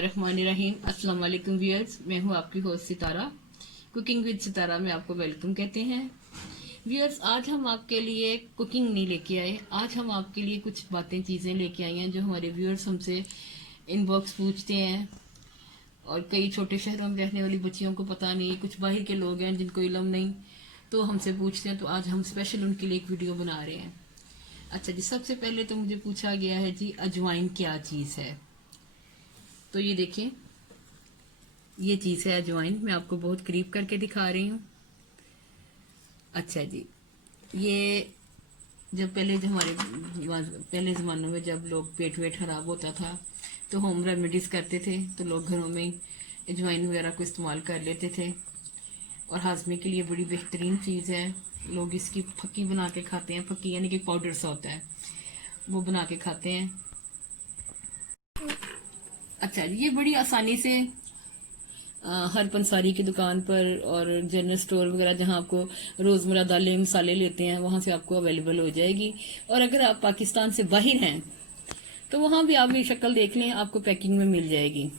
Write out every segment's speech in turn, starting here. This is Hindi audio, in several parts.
बिस्मिल्लाहिर्रहमानिर्रहीम। अस्सलाम वालेकुम व्यूअर्स, मैं हूँ आपकी होस्ट सितारा। कुकिंग विद सितारा में आपको वेलकम कहते हैं। व्यूअर्स, आज हम आपके लिए कुकिंग नहीं लेके आए, आज हम आपके लिए कुछ बातें चीज़ें लेके आई हैं जो हमारे व्यूअर्स हमसे इनबॉक्स पूछते हैं। और कई छोटे शहरों में रहने वाली बच्चियों को पता नहीं, कुछ बाहर के लोग हैं जिनको इलम नहीं, तो हमसे पूछते हैं। तो आज हम स्पेशल उनके लिए एक वीडियो बना रहे हैं। अच्छा जी, सबसे पहले तो मुझे पूछा गया है जी अजवाइन क्या चीज़ है। तो ये देखिए, ये चीज़ है अजवाइन। मैं आपको बहुत करीब करके दिखा रही हूँ। अच्छा जी, ये जब पहले ज़मानों में जब लोग पेट वेट खराब होता था तो होम रेमेडीज़ करते थे, तो लोग घरों में अजवाइन वगैरह को इस्तेमाल कर लेते थे और हाजमे के लिए बड़ी बेहतरीन चीज़ है। लोग इसकी फक्की बना के खाते हैं। फक्की यानी कि पाउडर सा होता है, वो बना के खाते हैं। अच्छा, ये बड़ी आसानी से हर पंसारी की दुकान पर और जनरल स्टोर वगैरह जहां आपको रोजमर्रा दालें मसाले लेते हैं वहां से आपको अवेलेबल हो जाएगी। और अगर आप पाकिस्तान से बाहर हैं तो वहां भी आप ये शक्ल देख लें, आपको पैकिंग में मिल जाएगी।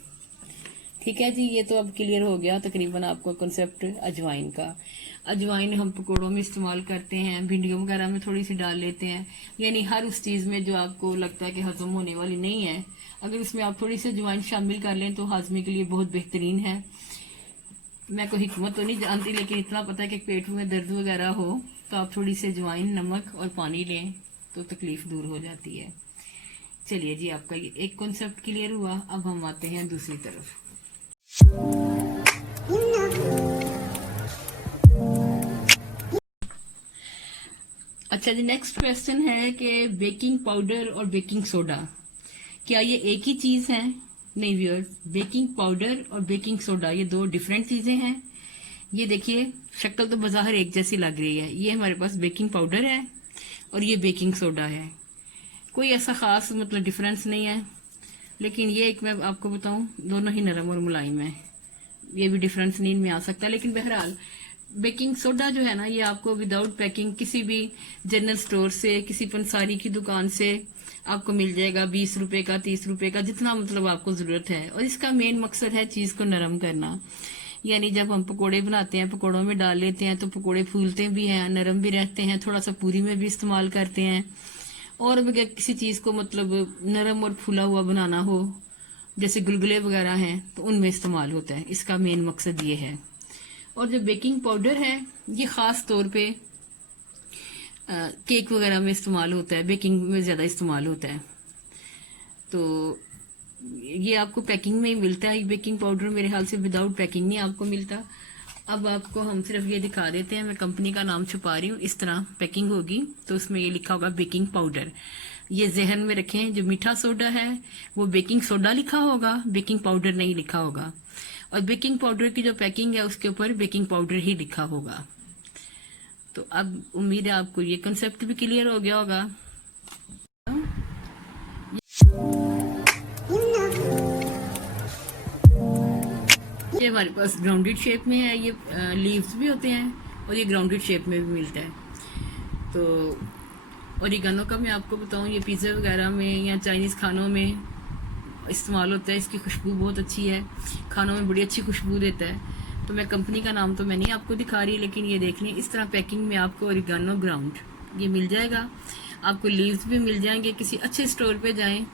ठीक है जी, ये तो अब क्लियर हो गया तकरीबन आपको कंसेप्ट अजवाइन का। अजवाइन हम पकौड़ों में इस्तेमाल करते हैं, भिंडियों वगैरह में थोड़ी सी डाल लेते हैं। यानी हर उस चीज़ में जो आपको लगता है कि हजम होने वाली नहीं है, अगर उसमें आप थोड़ी सी अजवाइन शामिल कर लें तो हाजमे के लिए बहुत बेहतरीन है। मैं कोई हिकमत तो नहीं जानती, लेकिन इतना पता है कि पेट में दर्द वगैरह हो तो आप थोड़ी सी अजवाइन, नमक और पानी लें तो तकलीफ दूर हो जाती है। चलिए जी, आपका ये एक कॉन्सेप्ट क्लियर हुआ। अब हम आते हैं दूसरी तरफ। अच्छा जी, नेक्स्ट क्वेश्चन है कि बेकिंग पाउडर और बेकिंग सोडा क्या ये एक ही चीज है? नहीं व्यूअर्स, बेकिंग पाउडर और बेकिंग सोडा ये दो डिफरेंट चीजें हैं। ये देखिए, शक्ल तो बाहर एक जैसी लग रही है। ये हमारे पास बेकिंग पाउडर है और ये बेकिंग सोडा है। कोई ऐसा खास मतलब डिफरेंस नहीं है, लेकिन ये एक मैं आपको बताऊं, दोनों ही नरम और मुलायम है। ये भी डिफरेंस नहीं इनमें आ सकता। लेकिन बहरहाल बेकिंग सोडा जो है ना, ये आपको विदाउट पैकिंग किसी भी जनरल स्टोर से, किसी पंसारी की दुकान से आपको मिल जाएगा। 20 रुपए का, 30 रुपए का, जितना मतलब आपको जरूरत है। और इसका मेन मकसद है चीज को नरम करना। यानी जब हम पकोड़े बनाते हैं, पकोड़ों में डाल लेते हैं तो पकोड़े फूलते भी हैं, नरम भी रहते हैं। थोड़ा सा पूरी में भी इस्तेमाल करते हैं। और अगर किसी चीज को मतलब नरम और फूला हुआ बनाना हो, जैसे गुलगुले वगैरह हैं, तो उनमें इस्तेमाल होता है। इसका मेन मकसद ये है। और जो बेकिंग पाउडर है, ये खास तौर पे केक वगैरह में इस्तेमाल होता है, बेकिंग में ज्यादा इस्तेमाल होता है। तो ये आपको पैकिंग में ही मिलता है। बेकिंग पाउडर मेरे ख्याल से विदाउट पैकिंग नहीं आपको मिलता। अब आपको हम सिर्फ ये दिखा देते हैं, मैं कंपनी का नाम छुपा रही हूँ। इस तरह पैकिंग होगी तो उसमें ये लिखा होगा बेकिंग पाउडर। ये जहन में रखें, जो मीठा सोडा है वो बेकिंग सोडा लिखा होगा, बेकिंग पाउडर नहीं लिखा होगा। और बेकिंग पाउडर की जो पैकिंग है उसके ऊपर बेकिंग पाउडर ही लिखा होगा। तो अब उम्मीद है आपको ये कंसेप्ट भी क्लियर हो गया होगा। ये हमारे पास ग्राउंडेड शेप में है। ये लीव्स भी होते हैं और ये ग्राउंडेड शेप में भी मिलता है। तो ओरिगानो का मैं आपको बताऊं, ये पिज़्ज़ा वगैरह में या चाइनीज़ खानों में इस्तेमाल होता है। इसकी खुशबू बहुत अच्छी है, खानों में बड़ी अच्छी खुशबू देता है। तो मैं कंपनी का नाम तो मैं नहीं आपको दिखा रही, लेकिन ये देख लें, इस तरह पैकिंग में आपको ओरिगानो ग्राउंड ये मिल जाएगा। आपको लीव्स भी मिल जाएंगे। किसी अच्छे स्टोर पे जाएं,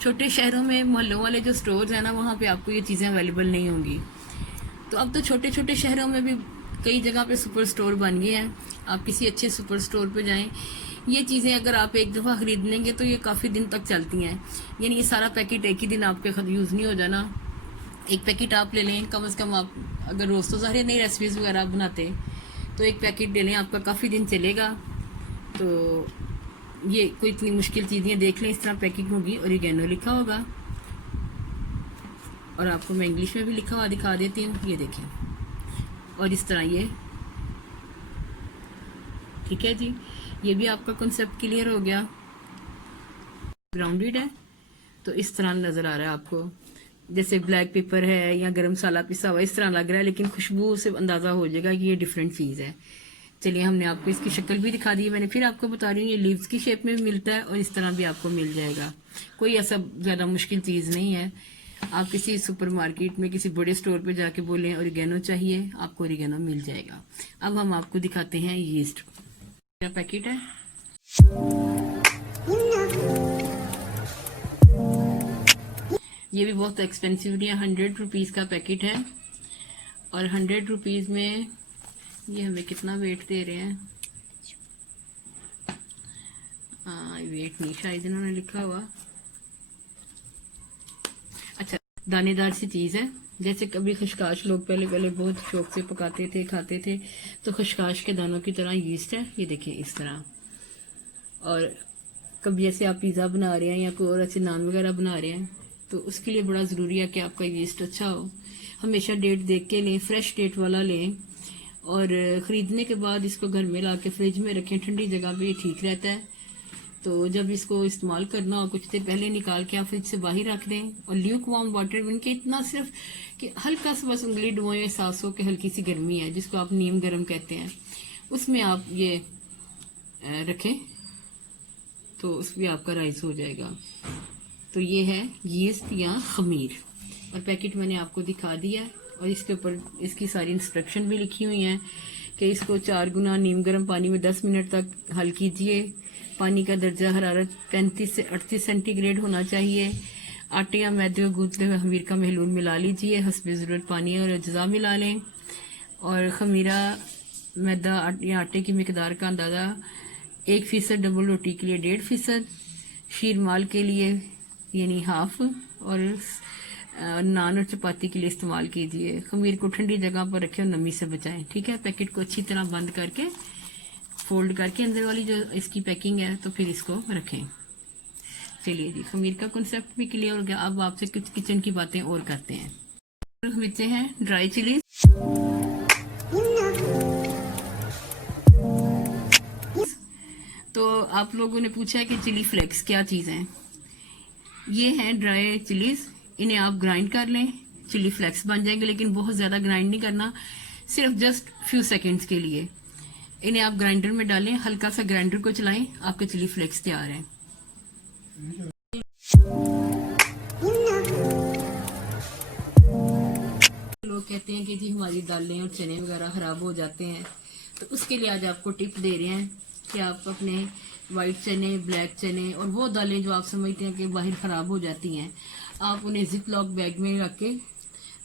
छोटे शहरों में मोहल्लों वाले जो स्टोर्स हैं ना, वहाँ पे आपको ये चीज़ें अवेलेबल नहीं होंगी। तो अब तो छोटे छोटे शहरों में भी कई जगह पे सुपर स्टोर बन गए हैं। आप किसी अच्छे सुपर स्टोर पे जाएं, ये चीज़ें अगर आप एक दफ़ा ख़रीद लेंगे तो ये काफ़ी दिन तक चलती हैं। यानी ये सारा पैकेट एक ही दिन आपके खुद यूज़ नहीं हो जाना। एक पैकेट आप ले लें, कम से कम आप अगर रोज़ तो ज़ाहिर नई रेसिपीज़ वगैरह बनाते तो एक पैकेट ले लें, आपका काफ़ी दिन चलेगा। तो ये कोई इतनी मुश्किल चीज़ नहीं है। देख लें, इस तरह पैकिंग होगी, ओरिगेनो लिखा होगा और आपको मैं इंग्लिश में भी लिखा हुआ दिखा देती हूँ। ये देखें, और इस तरह ये, ठीक है जी, ये भी आपका कॉन्सेप्ट क्लियर हो गया। ग्राउंडेड है तो इस तरह नजर आ रहा है आपको, जैसे ब्लैक पेपर है या गरम मसाला पिसा हुआ, इस तरह लग रहा है। लेकिन खुशबू से अंदाजा हो जाएगा कि ये डिफरेंट चीज है। चलिए, हमने आपको इसकी शक्ल भी दिखा दी है। मैंने फिर आपको बता रही हूँ, ये लीव्स की शेप में भी मिलता है और इस तरह भी आपको मिल जाएगा। कोई ऐसा ज्यादा मुश्किल चीज नहीं है। आप किसी सुपरमार्केट में किसी बड़े स्टोर पे जाके बोलें ओरिगेनो चाहिए, आपको ओरिगेनो मिल जाएगा। अब हम आपको दिखाते हैं यीस्ट का पैकेट है। ये भी बहुत एक्सपेंसिव नहीं है, 100 रुपीज का पैकेट है। और 100 रुपीज में ये हमें कितना वेट दे रहे हैं, वेट नहीं शायद इन्होंने लिखा हुआ। अच्छा, दानेदार सी चीज है। जैसे कभी खशकाश लोग पहले पहले बहुत शौक से पकाते थे, खाते थे, तो खशकाश के दानों की तरह यीस्ट है। ये देखिए इस तरह। और कभी ऐसे आप पिज्जा बना रहे हैं या कोई और ऐसे नान वगैरह बना रहे हैं, तो उसके लिए बड़ा जरूरी है कि आपका यीस्ट अच्छा हो। हमेशा डेट देख के लें, फ्रेश डेट वाला लें। और खरीदने के बाद इसको घर में ला के फ्रिज में रखें, ठंडी जगह पे ये ठीक रहता है। तो जब इसको इस्तेमाल करना हो कुछ देर पहले निकाल के आप फ्रिज से बाहर रख दें। और ल्यूक वार्म वाटर बन के इतना सिर्फ कि हल्का सा बस उंगली डुबोएं, एहसास हो कि हल्की सी गर्मी है, जिसको आप नीम गर्म कहते हैं, उसमें आप ये रखें तो उसमें आपका राइस हो जाएगा। तो ये है यीस्ट या खमीर, और पैकेट मैंने आपको दिखा दिया है। और इसके ऊपर इसकी सारी इंस्ट्रक्शन भी लिखी हुई हैं कि इसको 4 गुना नीम गर्म पानी में 10 मिनट तक हल कीजिए। पानी का दर्जा हरारत 35 से 38 सेंटीग्रेड होना चाहिए। आटे या मैदे को गूंथते हुए खमीर का महलूल मिला लीजिए, हस्बे ज़रूरत पानी और अज्जा मिला लें। और खमीरा मैदा या आटे की मिकदार का अंदाज़ा 1%, डबल रोटी के लिए 1.5%, शीर माल के लिए यानी हाफ, और नान और चपाती के लिए इस्तेमाल कीजिए। खमीर को ठंडी जगह पर रखें और नमी से बचाएं। ठीक है, पैकेट को अच्छी तरह बंद करके फोल्ड करके अंदर वाली जो इसकी पैकिंग है, तो फिर इसको रखें। चलिए जी, खमीर का कॉन्सेप्ट भी क्लियर हो गया। अब आपसे कुछ किचन की बातें और करते हैं। बचे हैं ड्राई चिली। तो आप लोगों ने पूछा है कि चिली फ्लेक्स क्या चीज है। ये हैं ड्राई चिलीज, इन्हें आप ग्राइंड कर लें, चिली फ्लेक्स बन जाएंगे। लेकिन बहुत ज्यादा ग्राइंड नहीं करना, सिर्फ जस्ट फ्यू सेकेंड्स के लिए इन्हें आप ग्राइंडर में डालें, हल्का सा ग्राइंडर को चलाएं, आपके चिली फ्लेक्स तैयार हैं। लोग कहते हैं कि जी हमारी दालें और चने वगैरह खराब हो जाते हैं, तो उसके लिए आज आपको टिप दे रहे हैं कि आप अपने वाइट चने, ब्लैक चने और वो दालें जो आप समझते हैं कि बाहर खराब हो जाती हैं, आप उन्हें जिप लॉक बैग में रख के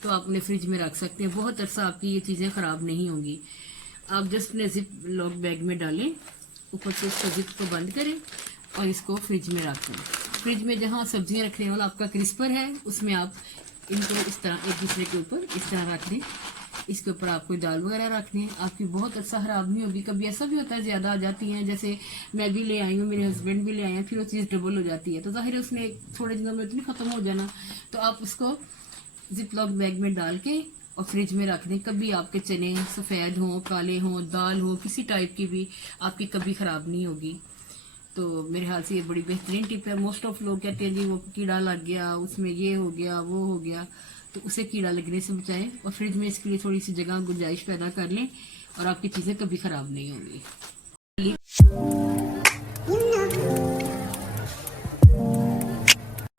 तो आप उन्हें फ्रिज में रख सकते हैं। बहुत अरसा आपकी ये चीज़ें खराब नहीं होंगी। आप जस्ट उन्हें जिप लॉक बैग में डालें, ऊपर से उसको जिप को बंद करें और इसको फ्रिज में रख दें। फ्रिज में जहाँ सब्जियां रखने वाला आपका क्रिस्पर है, उसमें आप इनको इस तरह एक दूसरे के ऊपर इस तरह रख दें। इसके ऊपर आप कोई दाल वगैरह रखनी है, आपकी बहुत अच्छा खराब नहीं होगी। कभी ऐसा भी होता है ज्यादा आ जाती हैं, जैसे मैं भी ले आई हूँ, मेरे हस्बैंड भी ले आए हैं, फिर वो चीज़ डबल हो जाती है, तो जाहिर है उसने थोड़े दिनों में इतनी खत्म हो जाना। तो आप उसको जिप लॉक बैग में डाल के और फ्रिज में रख दें। कभी आपके चने सफ़ेद हों, काले हों, दाल हो, किसी टाइप की भी आपकी कभी ख़राब नहीं होगी। तो मेरे ख्याल से ये बड़ी बेहतरीन टिप है। मोस्ट ऑफ लोग कहते हैं जी वो कीड़ा लग गया, उसमें ये हो गया, वो हो गया, तो उसे कीड़ा लगने से बचाएं और फ्रिज में इसके लिए थोड़ी सी जगह गुंजाइश पैदा कर लें और आपकी चीज़ें कभी ख़राब नहीं होंगी।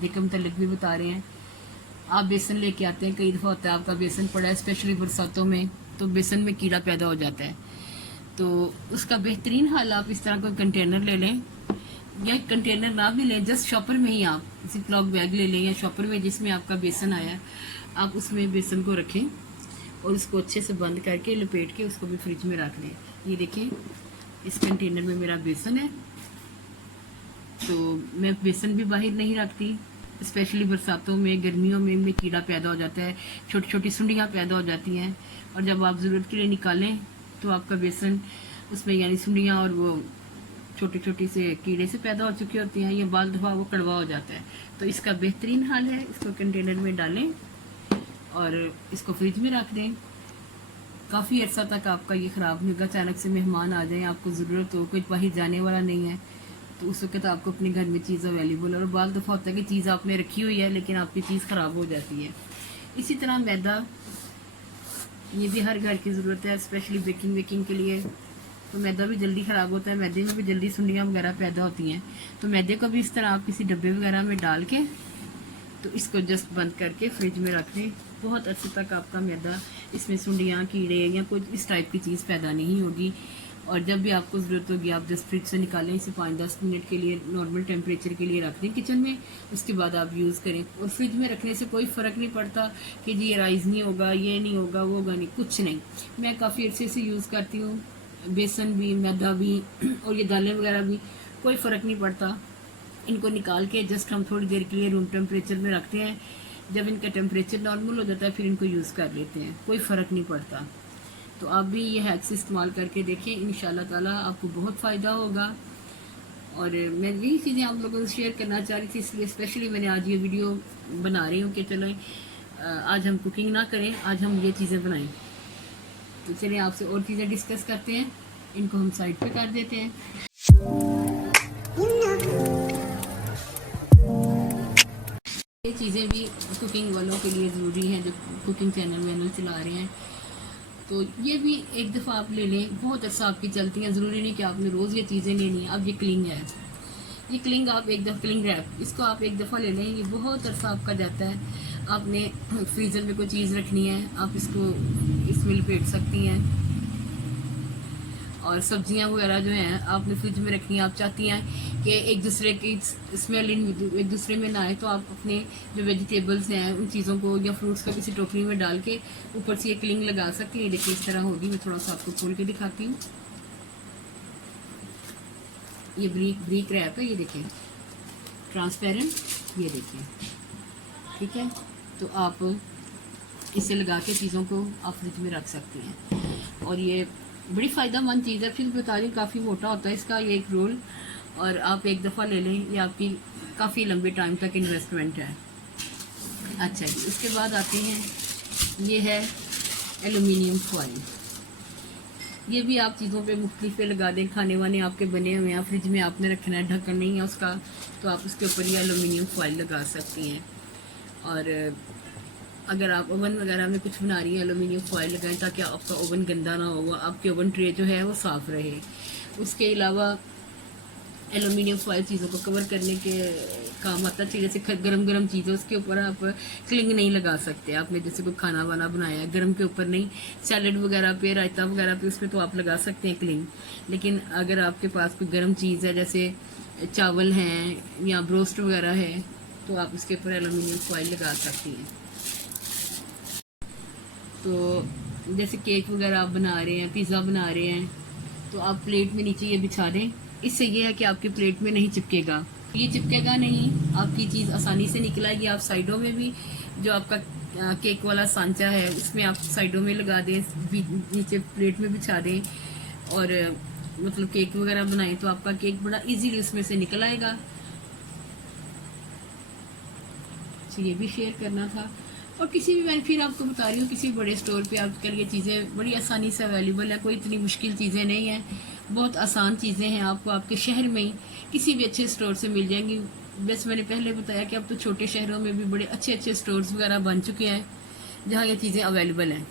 हम तलक भी बता रहे हैं, आप बेसन लेके आते हैं, कई दफ़ा होता है आपका बेसन पड़ा है, स्पेशली बरसातों में, तो बेसन में कीड़ा पैदा हो जाता है। तो उसका बेहतरीन हल, आप इस तरह का कंटेनर ले लें, या कंटेनर ना भी लें, जस्ट शॉपर में ही आप जिप लॉक बैग ले लें या शॉपर में जिसमें आपका बेसन आया है, आप उसमें बेसन को रखें और उसको अच्छे से बंद करके लपेट के उसको भी फ्रिज में रख दें। ये देखें, इस कंटेनर में मेरा बेसन है, तो मैं बेसन भी बाहर नहीं रखती। स्पेशली बरसातों में, गर्मियों में कीड़ा पैदा हो जाता है, छोटी छोटी सुंडियाँ पैदा हो जाती हैं, और जब आप ज़रूरत के लिए निकालें तो आपका बेसन उसमें यानी सुंडियाँ और वो छोटी छोटी से कीड़े से पैदा हो चुकी होती हैं, ये बाल दफ़ा वो कड़वा हो जाता है। तो इसका बेहतरीन हल है, इसको कंटेनर में डालें और इसको फ्रिज में रख दें। काफ़ी अर्सा तक आपका ये ख़राब नहीं होगा। अचानक से मेहमान आ जाएं, आपको ज़रूरत हो, कोई बाहर जाने वाला नहीं है, तो उस वक्त आपको अपने घर में चीज़ अवेलेबल है। और बाल दफ़ा होता है कि चीज़ आपने रखी हुई है लेकिन आपकी चीज़ ख़राब हो जाती है। इसी तरह मैदा, ये भी हर घर की ज़रूरत है, स्पेशली बेकिंग के लिए। तो मैदा भी जल्दी ख़राब होता है, मैदे में भी जल्दी सुंडियाँ वगैरह पैदा होती हैं। तो मैदे को भी इस तरह आप किसी डब्बे वगैरह में डाल के तो इसको जस्ट बंद करके फ्रिज में रख दें। बहुत अर्से तक आपका मैदा, इसमें सुंडियाँ, कीड़े या कोई इस टाइप की चीज़ पैदा नहीं होगी। और जब भी आपको ज़रूरत होगी आप जस्ट फ्रिज से निकालें, इसे 5-10 मिनट के लिए नॉर्मल टेम्परेचर के लिए रख दें किचन में। उसके बाद आप यूज़ करें। और फ्रिज में रखने से कोई फ़र्क नहीं पड़ता कि जी ये राइस नहीं होगा, ये नहीं होगा, वो होगा नहीं, कुछ नहीं। मैं काफ़ी अर्से से यूज़ करती हूँ, बेसन भी, मैदा भी और ये दालें वगैरह भी, कोई फ़र्क नहीं पड़ता। इनको निकाल के जस्ट हम थोड़ी देर के लिए रूम टेम्परेचर में रखते हैं। जब इनका टेम्परेचर नॉर्मल हो जाता है फिर इनको यूज़ कर लेते हैं, कोई फ़र्क नहीं पड़ता। तो आप भी ये हैक्स इस्तेमाल करके देखें, इंशाल्लाह ताला आपको बहुत फ़ायदा होगा। और मैं यही चीज़ें आप लोगों से शेयर करना चाह रही थी, इसलिए स्पेशली मैंने आज ये वीडियो बना रही हूँ कि चलो आज हम कुकिंग ना करें, आज हम ये चीज़ें बनाएं। तो चलिए आपसे और चीज़ें डिस्कस करते हैं, इनको हम साइड पे कर देते हैं। ये चीज़ें भी कुकिंग वालों के लिए ज़रूरी हैं जो कुकिंग चैनल चला रहे हैं। तो ये भी एक दफ़ा आप ले लें, बहुत अच्छा आपकी चलती हैं। ज़रूरी नहीं कि आपने रोज़ ये चीज़ें लेनी है। अब ये क्लिंग है, ये क्लिंग आप एक दफ़ा, क्लिंग रैप, इसको आप एक दफ़ा ले लें, ये बहुत अच्छा आपका जाता है। आपने फ्रीज़र में कोई चीज़ रखनी है, आप इसको इसमें लपेट सकती हैं। और सब्जियां वगैरह जो हैं आपने फ्रिज में रखनी है, आप चाहती हैं कि एक दूसरे की स्मेल एक दूसरे में ना आए, तो आप अपने जो वेजिटेबल्स हैं उन चीज़ों को या फ्रूट्स को किसी टोकरी में डाल के ऊपर से ये क्लिंग लगा सकती हैं। देखिए इस तरह होगी, मैं थोड़ा सा आपको खोल के दिखाती हूँ। ये ब्रीक रैप है, ये देखिए ट्रांसपेरेंट, ये देखिए, ठीक है। तो आप इसे लगा के चीज़ों को आप फ्रिज में रख सकते हैं। और ये बड़ी फ़ायदेमंद चीज़ है, फिर बता रही हूँ, काफ़ी मोटा होता है इसका ये एक रोल। और आप एक दफ़ा ले लें, ये आपकी काफ़ी लंबे टाइम तक इन्वेस्टमेंट है। अच्छा जी, उसके बाद आते हैं, ये है एलुमिनियम फॉइल। ये भी आप चीज़ों पे मुख्तलिफ पे लगा दें, खाने वाने आपके बने हुए हैं, फ्रिज में आपने रखना है, ढक्कन नहीं है उसका, तो आप उसके ऊपर ये एलुमिनियम फॉइल लगा सकती हैं। और अगर आप ओवन वगैरह में कुछ बना रही हैं, एलुमिनियम फॉइल लगाएं ताकि आपका ओवन गंदा ना हो, आपके ओवन ट्रे जो है वो साफ़ रहे। उसके अलावा एलुमिनियम फॉइल चीज़ों को कवर करने के काम आता है। जैसे गरम चीज़ें, उसके ऊपर आप क्लिंग नहीं लगा सकते। आपने जैसे कोई खाना वाना बनाया है, गरम के ऊपर नहीं, सैलड वगैरह पे, रायता वगैरह पे, उस पर तो आप लगा सकते हैं क्लिंग। लेकिन अगर आपके पास कोई गर्म चीज़ है, जैसे चावल हैं या ब्रोस्ट वगैरह है, तो आप उसके ऊपर एलुमिनियम फॉइल लगा सकती हैं। तो जैसे केक वगैरह आप बना रहे हैं, पिज़्ज़ा बना रहे हैं, तो आप प्लेट में नीचे ये बिछा दें। इससे ये है कि आपकी प्लेट में नहीं चिपकेगा, ये चिपकेगा नहीं, आपकी चीज़ आसानी से निकल आएगी। आप साइडों में भी जो आपका केक वाला सांचा है उसमें आप साइडों में लगा दें, नीचे प्लेट में बिछा दें और मतलब केक वगैरह बनाएं तो आपका केक बड़ा इजीली उसमें से निकल आएगा। तो ये भी शेयर करना था। और किसी भी, मैं फिर आपको बता रही हूँ, किसी बड़े स्टोर पे आजकल ये चीज़ें बड़ी आसानी से अवेलेबल है, कोई इतनी मुश्किल चीज़ें नहीं हैं, बहुत आसान चीज़ें हैं। आपको आपके शहर में ही किसी भी अच्छे स्टोर से मिल जाएंगी। वैसे मैंने पहले बताया कि अब तो छोटे शहरों में भी बड़े अच्छे अच्छे स्टोर्स वगैरह बन चुके हैं जहाँ ये चीज़ें अवेलेबल हैं।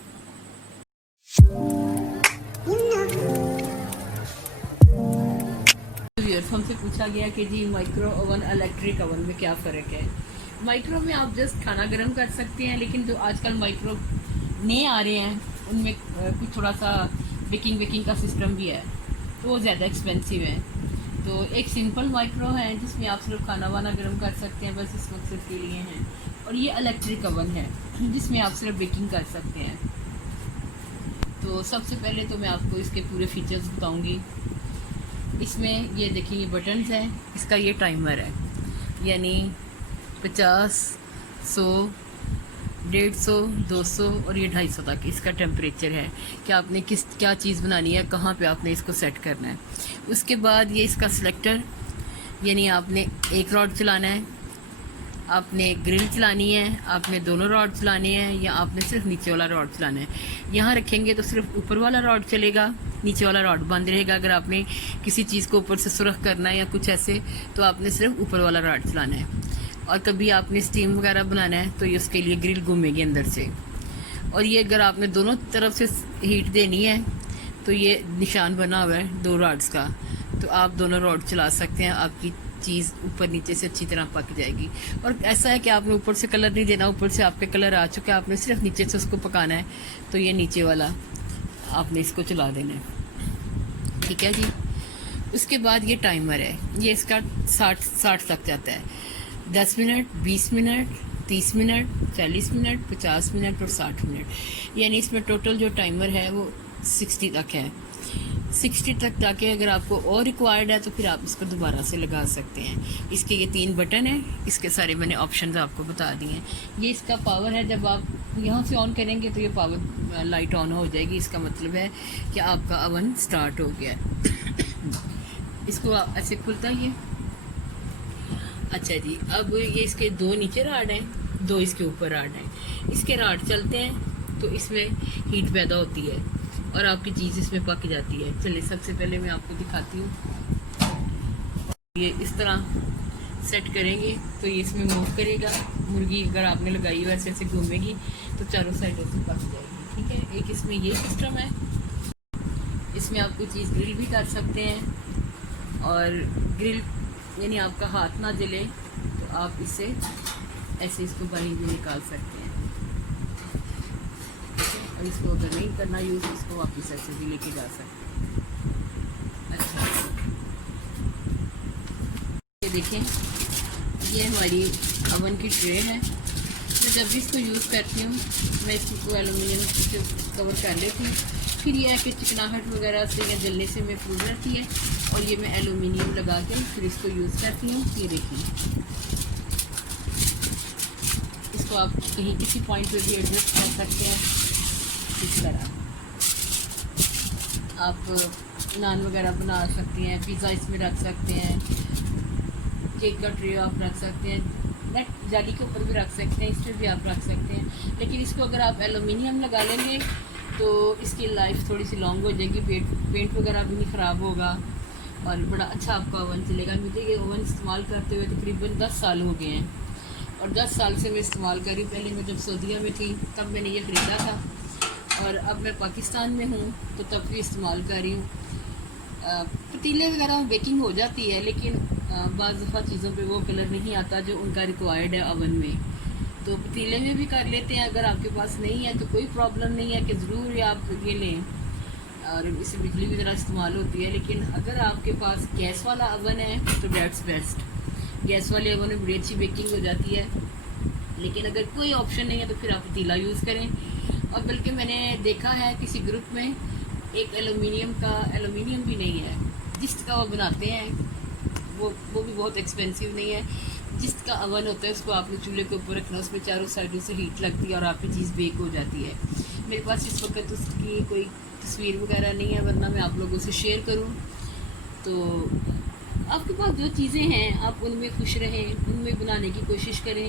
हमसे पूछा गया कि जी माइक्रो ओवन इलेक्ट्रिक ओवन में क्या फ़र्क है। माइक्रो में आप जस्ट खाना गर्म कर सकते हैं, लेकिन जो आजकल माइक्रो नए आ रहे हैं उनमें कुछ थोड़ा सा बेकिंग का सिस्टम भी है, तो वो ज़्यादा एक्सपेंसिव है। तो एक सिंपल माइक्रो है जिसमें आप सिर्फ खाना वाना गर्म कर सकते हैं, बस इस मकसद के लिए हैं। और ये इलेक्ट्रिक ओवन है जिसमें आप सिर्फ बेकिंग कर सकते हैं। तो सबसे पहले तो मैं आपको इसके पूरे फीचर्स बताऊँगी। इसमें ये देखिए, ये बटन्स हैं, इसका ये टाइमर है, यानी 50, 100, 150, 200 और ये 250 तक इसका टेम्परेचर है कि आपने क्या चीज़ बनानी है, कहाँ पे आपने इसको सेट करना है। उसके बाद ये इसका सिलेक्टर, यानी आपने एक रॉड चलाना है, आपने ग्रिल चलानी है, आपने दोनों रॉड चलाने हैं, या आपने सिर्फ नीचे वाला रॉड चलाना है। यहाँ रखेंगे तो सिर्फ ऊपर वाला रॉड चलेगा, नीचे वाला रॉड बंद रहेगा। अगर आपने किसी चीज़ को ऊपर से सुरख करना है या कुछ ऐसे, तो आपने सिर्फ ऊपर वाला रॉड चलाना है। और कभी आपने स्टीम वगैरह बनाना है तो ये उसके लिए ग्रिल घूमेगी अंदर से। और ये अगर आपने दोनों तरफ से हीट देनी है तो ये निशान बना हुआ है 2 रॉड्स का, तो आप दोनों रॉड चला सकते हैं, आपकी चीज़ ऊपर नीचे से अच्छी तरह पक जाएगी। और ऐसा है कि आपने ऊपर से कलर नहीं देना, ऊपर से आपके कलर आ चुका है, आपने सिर्फ नीचे से उसको पकाना है। तो ये नीचे वाला आपने इसको चला देना है, ठीक है जी। उसके बाद ये टाइमर है, ये इसका 60 तक जाता है। 10 minute, 20 minute, 30 minute, 40 minute, 50 minute और 60 मिनट, यानी इसमें टोटल जो टाइमर है वो 60 तक है। 60 तक जाके अगर आपको और रिक्वायर्ड है तो फिर आप इसको दोबारा से लगा सकते हैं। इसके ये 3 बटन हैं, इसके सारे मैंने ऑप्शंस आपको बता दिए हैं। ये इसका पावर है, जब आप यहाँ से ऑन करेंगे तो ये पावर लाइट ऑन हो जाएगी, इसका मतलब है कि आपका अवन स्टार्ट हो गया है। इसको ऐसे खुलता है ये। अच्छा जी, अब ये इसके 2 नीचे राड हैं, 2 इसके ऊपर राड हैं। इसके राड चलते हैं तो इसमें हीट पैदा होती है और आपकी चीज़ इसमें पक जाती है। चलिए सबसे पहले मैं आपको दिखाती हूँ। ये इस तरह सेट करेंगे तो ये इसमें मूव करेगा। मुर्गी अगर आपने लगाई वैसे ऐसे घूमेगी तो चारों साइडों से पक जाएगी, ठीक है। एक इसमें ये सिस्टम है, इसमें आप कोई चीज़ ग्रिल भी कर सकते हैं और ग्रिल यानी आपका हाथ ना जले तो आप इससे ऐसे इसको बाहर भी निकाल सकते हैं। और इसको अगर नहीं करना यूज़, इसको वापस ऐसे भी लेके जा सकते हैं। अच्छा, ये देखें, ये हमारी अवन की ट्रे है। तो जब भी इसको यूज़ करती हूँ मैं इसको एलुमिनियम से कवर कर लेती हूँ। फिर ये है कि चिकनाहट वगैरह से या जलने से महफूज रहती है। और ये मैं एलुमिनियम लगा के फिर इसको यूज़ करती हूँ। ये देखिए, इसको आप कहीं किसी पॉइंट पे भी एडजस्ट कर सकते हैं। इस तरह आप नान वगैरह बना सकते हैं, पिज़्ज़ा इसमें रख सकते हैं, केक का ट्रे आप रख सकते हैं, नेट जाली के ऊपर भी रख सकते हैं, इस पर भी आप रख सकते हैं। लेकिन इसको अगर आप एलुमिनियम लगा लेंगे तो इसकी लाइफ थोड़ी सी लॉन्ग हो जाएगी, पेंट वगैरह भी नहीं ख़राब होगा और बड़ा अच्छा आपका ओवन चलेगा। मुझे ये ओवन इस्तेमाल करते हुए तकरीबन 10 साल हो गए हैं और 10 साल से मैं इस्तेमाल कर रही हूँ। पहले मैं जब सऊदीया में थी तब मैंने ये ख़रीदा था और अब मैं पाकिस्तान में हूँ तो तब भी इस्तेमाल कर रही हूँ। पतीले वगैरह में बेकिंग हो जाती है, लेकिन बाज़ दफ़ा चीज़ों पे वो कलर नहीं आता जो उनका रिक्वायर्ड है ओवन में, तो पतीले में भी कर लेते हैं। अगर आपके पास नहीं है तो कोई प्रॉब्लम नहीं है कि ज़रूर आप ये लें, और इससे बिजली भी ज़रा इस्तेमाल होती है। लेकिन अगर आपके पास गैस वाला अवन है तो डेट्स बेस्ट। गैस वाले अवन में बड़ी अच्छी बेकिंग हो जाती है। लेकिन अगर कोई ऑप्शन नहीं है तो फिर आप पतीला यूज़ करें। और बल्कि मैंने देखा है किसी ग्रुप में एक एलुमिनियम भी नहीं है, जिसका वो बनाते हैं वो भी बहुत एक्सपेंसिव नहीं है। जिसका अवन होता है उसको आपने चूल्हे के ऊपर रखना, उसमें चारों साइडों से हीट लगती है और आपकी चीज़ बेक हो जाती है। मेरे पास इस वक्त उसकी कोई तस्वीर वगैरह नहीं है, वरना मैं आप लोगों से शेयर करूं। तो आपके पास जो चीज़ें हैं आप उनमें खुश रहें, उनमें बनाने की कोशिश करें।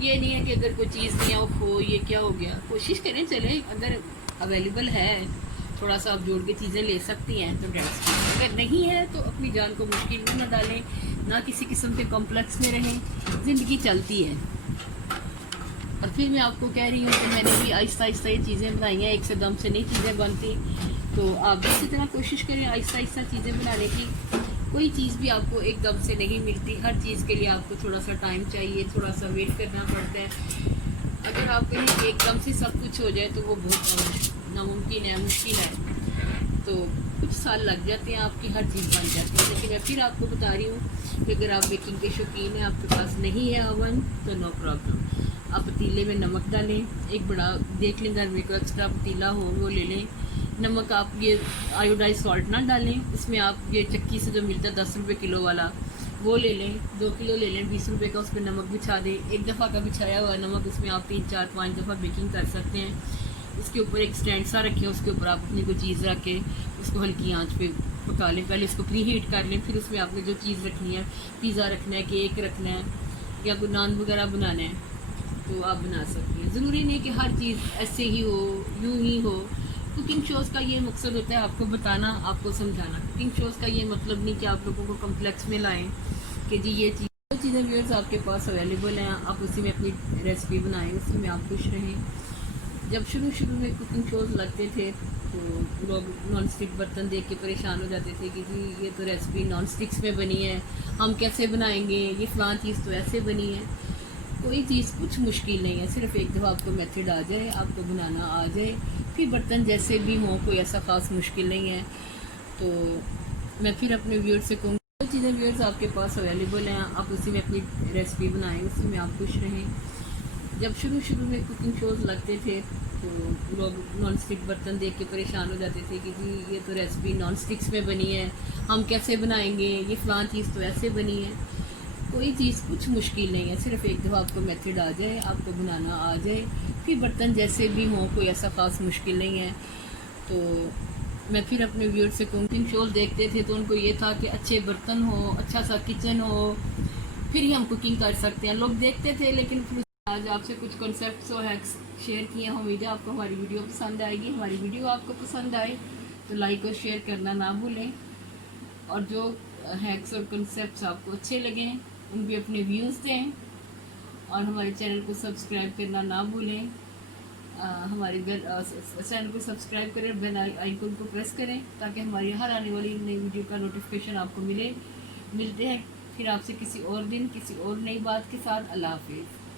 ये नहीं है कि अगर कोई चीज़ नहीं हो ये क्या हो गया, कोशिश करें। चले अगर अवेलेबल है थोड़ा सा आप जोड़ के चीज़ें ले सकती हैं तो डेट्स। अगर नहीं है तो अपनी जान को मुश्किल में न डालें, ना किसी किस्म के कॉम्प्लेक्स में रहें, ज़िंदगी चलती है। और फिर मैं आपको कह रही हूँ कि मैंने भी आहिस्ता आहिस्ता ये चीज़ें बनाई हैं, एक से दम से नहीं चीज़ें बनती। तो आप भी इसी तरह कोशिश करें आहिस्ता आहिस्ता चीज़ें बनाने की। कोई चीज़ भी आपको एकदम से नहीं मिलती, हर चीज़ के लिए आपको थोड़ा सा टाइम चाहिए, थोड़ा सा वेट करना पड़ता है। अगर आप कहें एकदम से सब कुछ हो जाए तो वो बहुत नामुमकिन है, मुश्किल है। तो कुछ साल लग जाते हैं, आपकी हर चीज़ बन जाती है। लेकिन मैं फिर आपको बता रही हूँ कि अगर आप बेकिंग के शौकीन हैं, आपके पास नहीं है ओवन तो नो प्रॉब्लम। आप पतीले में नमक डालें, एक बड़ा देख लें घर में कोई एक्स्ट्रा पतीला हो वो ले लें। नमक आप ये आयोडाइज सॉल्ट ना डालें, इसमें आप ये चक्की से जो मिलता है 10 रुपये किलो वाला वो ले लें। 2 किलो ले लें, 20 रुपये का, उस पर नमक बिछा दें। एक दफ़ा का बिछाया हुआ नमक उसमें आप 3, 4, 5 दफ़ा बेकिंग कर सकते हैं। उसके ऊपर एक स्टैंड सा रखें, उसके ऊपर आप अपनी कोई चीज़ रख के उसको हल्की आंच पे पका लें। पहले उसको प्री हीट कर लें, फिर उसमें आपने जो चीज़ रखनी है, पिज़्ज़ा रखना है, केक रखना है या कोई नान वगैरह बनाना है तो आप बना सकते हैं। ज़रूरी नहीं कि हर चीज़ ऐसे ही हो, यूँ ही हो। कुकिंग शोज़ का ये मकसद होता है आपको बताना, आपको समझाना। कुकिंग शोज़ का ये मतलब नहीं कि आप लोगों को कम्प्लेक्स में लाएं कि जी ये चीज़ें व्यूअर्स आपके पास अवेलेबल हैं, आप उसी में अपनी रेसिपी बनाएं, उसी में आप खुश रहें। जब शुरू में कुकिंग शोज लगते थे तो लोग नॉन स्टिक बर्तन देख के परेशान हो जाते थे कि जी ये तो रेसिपी नॉन स्टिक्स में बनी है, हम कैसे बनाएंगे, ये फलां चीज़ तो ऐसे बनी है। कोई चीज़ कुछ मुश्किल नहीं है, सिर्फ एक दफ़ा आपको मेथड आ जाए, आपको बनाना आ जाए, फिर बर्तन जैसे भी हों, कोई ऐसा ख़ास मुश्किल नहीं है। तो मैं फिर अपने व्यूअर्स से कहूँगी जो चीज़ें व्यूअर्स आपके पास अवेलेबल हैं, आप उसी में अपनी रेसिपी बनाएं, उसी में आप खुश रहें। जब शुरू में कुकिंग शोज लगते थे तो लोग नॉन स्टिक बर्तन देख के परेशान हो जाते थे कि जी ये तो रेसिपी नॉन स्टिक्स में बनी है, हम कैसे बनाएंगे, ये फलां चीज़ तो ऐसे बनी है। कोई चीज़ कुछ मुश्किल नहीं है, सिर्फ एक दफ़ा आपको मेथड आ जाए, आपको बनाना आ जाए, फिर बर्तन जैसे भी हों, कोई ऐसा ख़ास मुश्किल नहीं है। तो मैं फिर अपने व्यूअर से कुकिंग शोज देखते थे तो उनको ये था कि अच्छे बर्तन हो, अच्छा सा किचन हो, फिर ही हम कुकिंग कर सकते हैं। लोग देखते थे, लेकिन फिर आज आपसे कुछ कॉन्सेप्ट्स और हैक्स शेयर किए हैं। उम्मीद है आपको हमारी वीडियो पसंद आएगी। हमारी वीडियो आपको पसंद आए तो लाइक और शेयर करना ना भूलें, और जो हैक्स और कॉन्सेप्ट्स आपको अच्छे लगें उन भी अपने व्यूज़ दें, और हमारे चैनल को सब्सक्राइब करना ना भूलें। हमारी चैनल को सब्सक्राइब करें, बेल आइकन को प्रेस करें ताकि हमारी हर आने वाली नई वीडियो का नोटिफिकेशन आपको मिलते हैं। फिर आपसे किसी और दिन किसी और नई बात के साथ। अल्लाह हाफिज़।